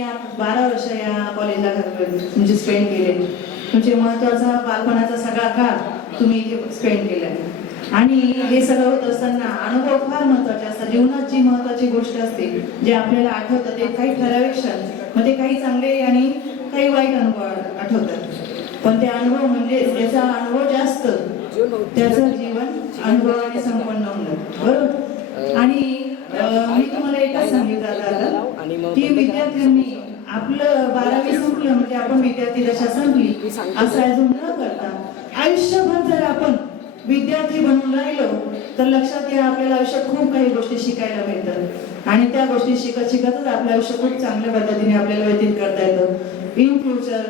तुम्ही 12 वर्ष या कॉलेजला म्हणजे स्पेंड केले, तुमचे महत्त्वाचा बालपणाचा सगळा काळ तुम्ही इथे स्पेंड केला आणि हे सगळं होत असताना अनुभव फार महत्त्वाचे असतात. जीवनात जी महत्त्वाची गोष्ट असते जे आपल्याला आठवतं ते काही ठराविक क्षण, मध्ये काही चांगले आणि काही वाईट अनुभव आठवतात, पण ते अनुभव म्हणजे ज्याचा अनुभव जास्त त्याचं जीवन अनुभवाने संपन्न होणार, बरोबर. आणि मी तुम्हाला एकच सांगितलं आता की विद्यार्थ्यांनी आपलं 12वी संपलं म्हणजे आपण विद्यार्थी दशा संपली असं अजून न करता आयुष्यभर जर आपण विद्यार्थी बनून राहिलो तर लक्षात घ्या आपल्याला आयुष्यात खूप काही गोष्टी शिकायला मिळतात आणि त्या गोष्टी शिकत शिकतच आपलं आयुष्य खूप चांगल्या पद्धतीने आपल्याला व्यतीत करता येतं. इन फ्युचर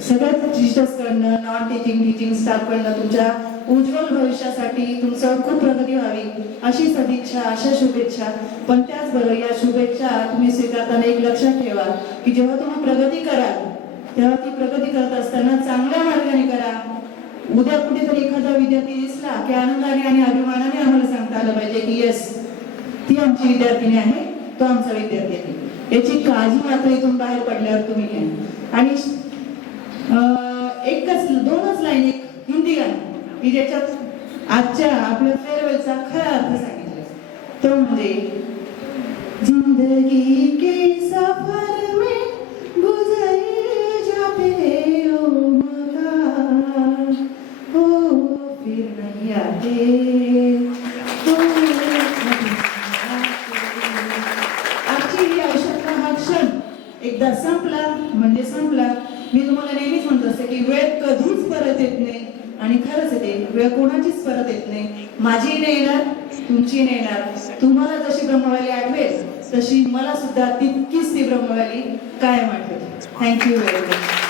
सगळ्यात टीचर्स कडनं, नॉन टीचिंग स्टाफ कडनं तुमच्या उज्ज्वल भविष्यासाठी तुमचं खूप प्रगती व्हावी अशी सदिच्छा, अशा शुभेच्छा. पण त्याचबरोबर या शुभेच्छा तुम्ही स्वीकारताना एक लक्षात ठेवा की जेव्हा तुम्ही प्रगती कराल तेव्हा ती प्रगती करत असताना चांगल्या मार्गाने करा. उद्या कुठेतरी एखादा विद्यार्थी दिसला की आनंदाने आणि अभिमानाने आम्हाला सांगता आलं पाहिजे की येस, ती आमची विद्यार्थिनी आहे, तो आमचा विद्यार्थी आहे. याची काळजी मात्र इथून बाहेर पडल्यावर तुम्ही घ्या. आणि दोनच लाईन, एक हिंदी गाणं की ज्याच्यात आजच्या आपल्या फेअरवेलचा खरा अर्थ सांगितला, तो म्हणजे जिंदगी के सफर में गुजरे जाते हो मकान, हो फिर नहीं आते, हो आजची ही आयुष्यातला हा क्षण एकदा संपला म्हणजे संपला. मी तुम्हाला नेहमीच म्हणत असते की वेळ कधीच परत येत नाही आणि खरंच येते, वेळ कोणाचीच परत येत नाही. माझी नाही येणार, तुमची नाही येणार. तुम्हाला जशी ब्रह्मवाली आठवेल तशी मला सुद्धा तितकीच ती ब्रह्मवाली कायम आठवेल. Thank you very much.